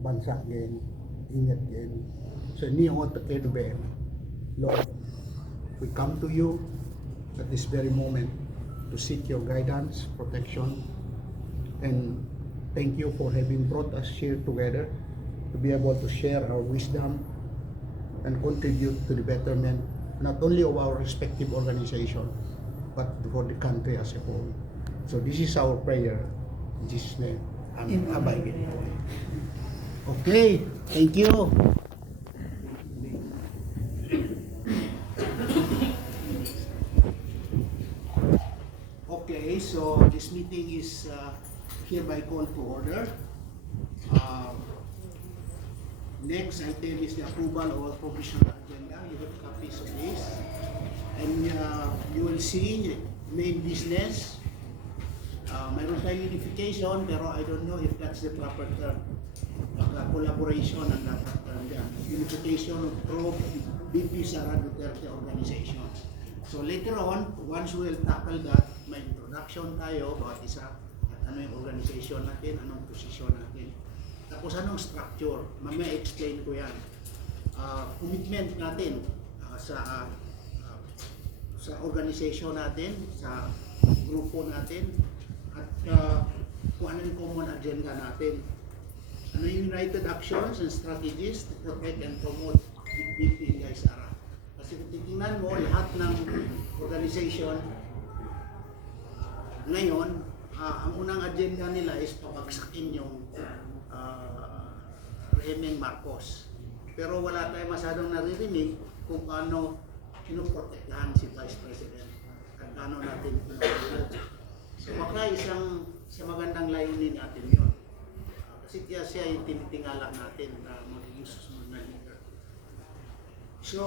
bansa gen ingat gen so niyo to kay be Lord, we come to you at this very moment to seek your guidance, protection, and thank you for having brought us here together to be able to share our wisdom and contribute to the betterment not only of our respective organization but for the country as a whole. So this is our prayer in Jesus' name. Amen. Okay, thank you. Okay, so this meeting is hereby called to order. Next item is the approval of provisional agenda. You have copies of this. And you will see main business. Mayroon tayong unification, pero I don't know if that's the proper term. Collaboration ang dapat term dyan. Unification of Pro BP Sara Duterte Organization. So later on, once we'll tackle that, may introduction tayo bawat isa at ano yung organization natin, anong posisyon natin. Tapos anong structure, mamaya explain ko yan. Commitment natin sa organization natin, sa grupo natin, at kung ano yung common agenda natin. Ano yung united actions and strategies to protect and promote BP Inday Sara. Kasi kung titingnan mo, lahat ng organization ngayon, ang unang agenda nila is pabagsakin yung Rehimeng Marcos. Pero wala tayong masyadong naririnig kung paano pinoprotektahan si Vice President at paano natin pinoprotektahan. So baka isang sa magandang layunin natin yun. Kasi kaya siya yung tinitingala natin na magiging susunod na leader. So,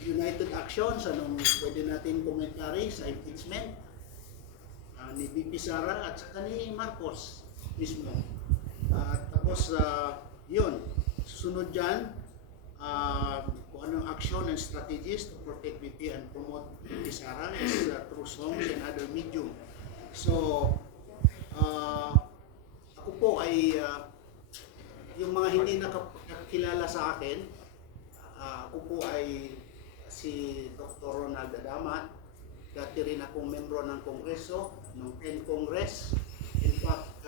united actions, anong pwede natin komentary sa impeachment ni BP Sara at saka ni Marcos mismo. Tapos, yun, susunod dyan, kung anong action and strategies to protect BP and promote BP Sara is through songs and other medium. So, ako po ay, yung mga hindi nakakilala sa akin, ako po ay si Dr. Ronald Adamat. Dati rin akong membro ng Kongreso, ng 10 Congress. In fact,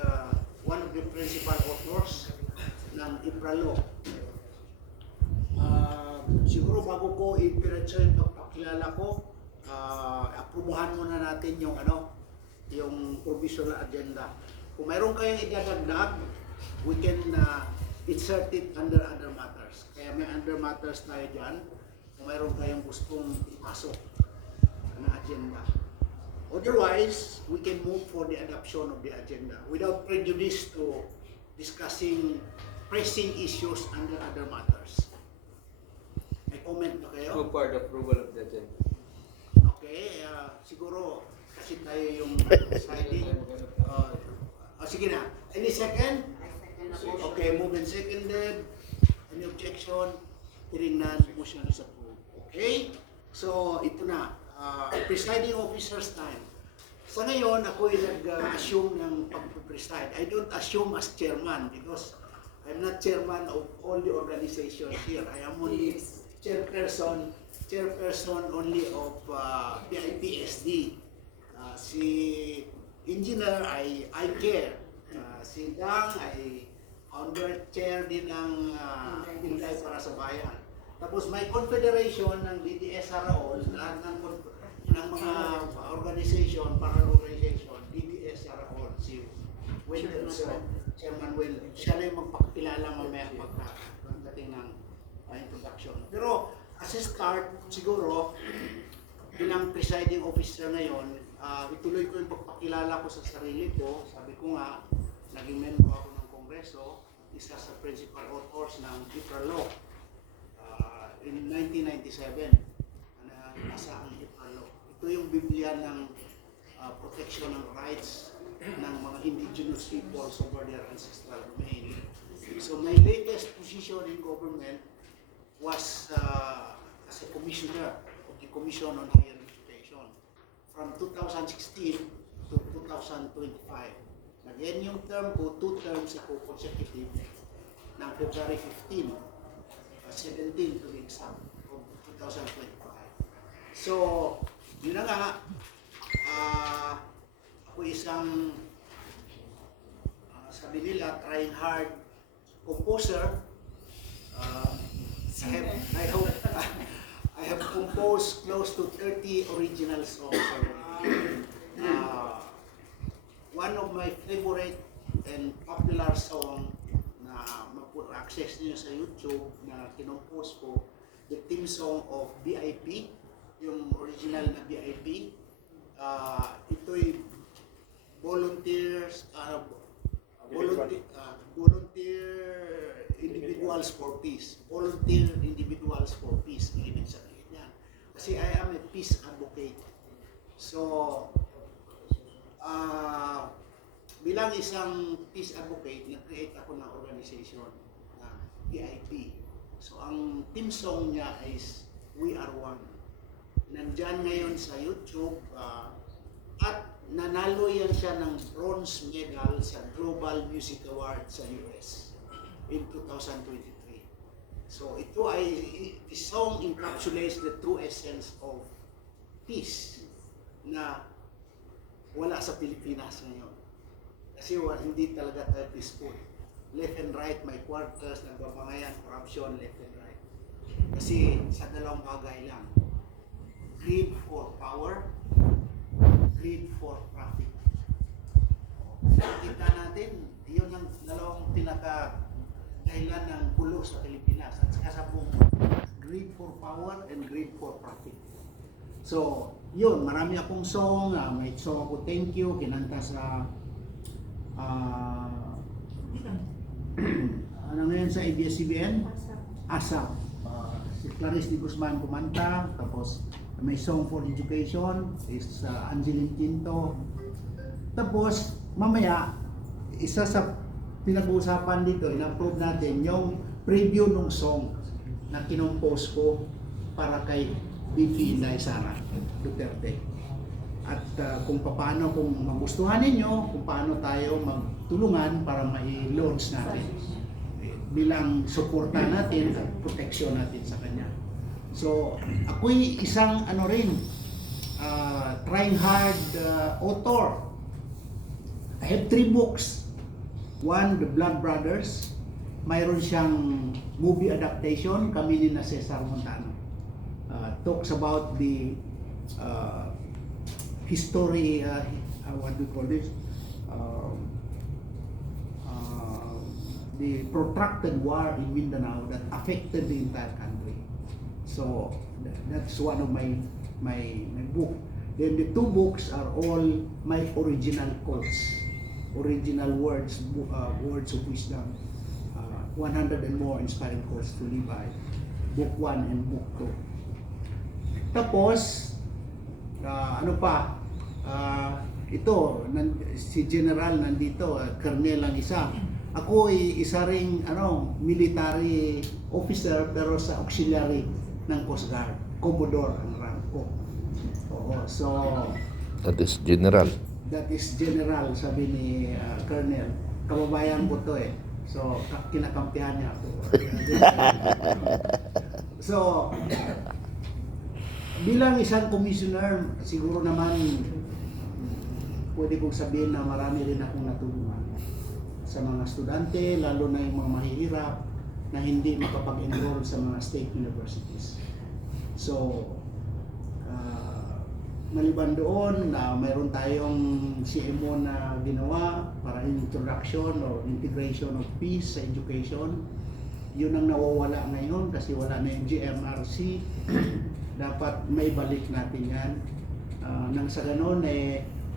one of the principal authors ng IPRA-Law. Siguro bago ko i-diretso yung pagpakilala ko, aprubahan muna natin yung yung provisional agenda. Kung mayroon kayong idadagdag, we can insert it under other matters. Kaya may under matters tayo dyan. Kung mayroon kayong gustong ipasok na agenda. Otherwise, we can move for the adoption of the agenda without prejudice to discussing pressing issues under other matters. May comment na kayo? Move for the approval of the agenda. Okay, siguro kasi tayo yung deciding. Sige na. Any second? Okay, move and seconded. Any objection? Hearing none, motion is approved. Okay? So, ito na. Presiding officer's time. Sa ngayon, ako ay nag-assume ng pag-preside. I don't assume as chairman because I'm not chairman of all the organizations here. I am only chairperson only of PIPSD. Si engineer ay I-Care. Si Dang ay founder chair din ng Inday para sa Bayan. Tapos may confederation ng DDS Saraol, lahat ng mga organization, para-organization, DDS Saraol, si Wendell, Chairman Wendell. Siya na yung magpakilala mamaya pagdating ng introduction. Pero as a start, siguro, bilang presiding officer ngayon, ituloy ko yung pagpakilala ko sa sarili ko. Sabi ko nga, naging member ako ng Kongreso, isa sa principal authors ng IPRA-Law. In 1997, nasa ang IPRA-Law. Ito yung Biblia ng protection ng rights ng mga indigenous peoples over their ancestral domain. So my latest position in government was as a commissioner of the Commission on Higher Education from 2016 to 2025. Again, yung term ko, 2 terms ako consecutive. ng February 15, 17 to be exact, of 2025. So, yun na nga, ako isang, sabi nila, trying hard composer. I hope I have composed close to 30 original songs already. One of my favorite and popular song na access niyo sa YouTube na kinompose ko, the theme song of BIP, yung original na BIP. Ito'y volunteer individuals for peace. Volunteer individuals for peace. Ibig sabihin yan. Kasi I am a peace advocate. So, bilang isang peace advocate, nag-create ako ng organization na PIP. So, ang theme song niya is We Are One. Nandyan ngayon sa YouTube at nanalo yan siya ng bronze medal sa Global Music Award sa US in 2023. So ito ay, the song encapsulates the true essence of peace na wala sa Pilipinas ngayon. Kasi hindi talaga tayo peaceful. Left and right, may quarters, nagbabangayan, corruption, left and right. Kasi sa dalawang bagay lang. Greed for power, greed for profit. Kita natin, yun ang dalawang pinaka-dahilan ng gulo sa Pilipinas at saka sa buong greed for power and greed for profit. So, yun, marami akong song, may song ako Thank You, kinanta sa ano ngayon sa ABS-CBN? ASAP. Si Clarice de Guzman kumanta, tapos may Song for Education is Angeline Quinto. Tapos mamaya isa sa pinag-uusapan dito, in-approve natin yung preview ng song na kinompose ko para kay BP Inday Sara Duterte. At kung paano, kung magustuhan ninyo, kung paano tayo magtulungan para mai-launch natin bilang suporta natin at proteksyon natin sa kanya. So, ako'y isang trying hard author. I have 3 books. One, The Blood Brothers. Mayroon siyang movie adaptation, kami ni na Cesar Montano. Talks about the history, what do you call this? The protracted war in Mindanao that affected the entire country. So that's one of my book. Then the 2 books are all my original quotes, original words, words of wisdom, 100 and more inspiring quotes to live by, book 1 and book 2. Tapos ito si General nandito, Colonel ang isa. Ako ay isa ring military officer pero sa auxiliary ng Coast Guard. Commodore ang rank ko. Oo, so That is general. That is general, sabi ni Colonel. Kababayan ko to eh. So kinakampihan niya ako. So bilang isang commissioner, siguro naman pwede kong sabihin na marami rin akong natulungan sa mga estudyante, lalo na yung mga mahihirap na hindi makapag-enroll sa mga state universities. So, maliban doon na mayroon tayong CMO na ginawa para introduction or integration of peace sa education. Yun ang nawawala ngayon kasi wala na yung GMRC. Dapat may balik natin yan. Nang sa ganon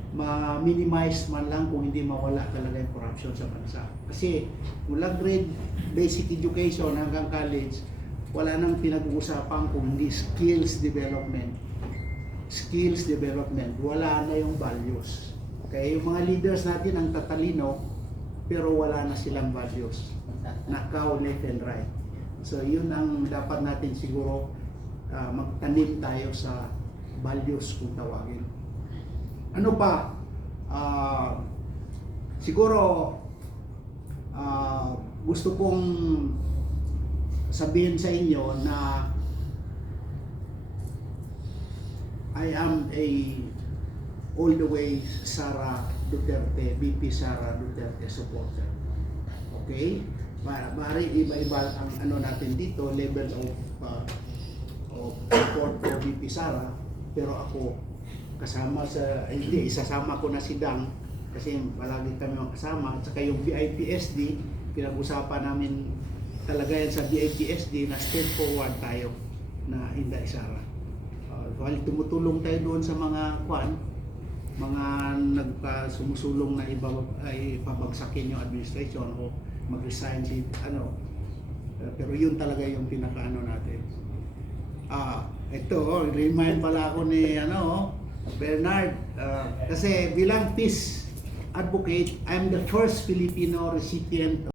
ma-minimize man lang kung hindi mawala talaga yung corruption sa bansa. Kasi mula grade basic education hanggang college, wala nang pinag-uusapan kung hindi skills development. Skills development, wala na yung values. Okay, yung mga leaders natin ang tatalino, pero wala na silang values. Nakaw, left and right. So yun ang dapat natin siguro magtanim tayo sa values kung tawagin. Ano pa? Siguro gusto kong sabihin sa inyo na I am a all the way Sara Duterte, VP Sara Duterte supporter. Okay? Maaari iba-iba ang ano natin dito, level of support for VP Sara, pero ako kasama sa, hindi, isasama ko na si Dang kasi palagi kami makasama, at saka yung BIPSD, pinag-usapan namin talaga yan sa BIPSD na step forward tayo na Inday Sara. While tumutulong tayo doon sa mga mga sumusulong na ipabagsakin yung administration o mag-resign si pero yun talaga yung pinakaano natin. Ito, remind pala ako ni Bernard, kasi bilang peace advocate, I'm the first Filipino recipient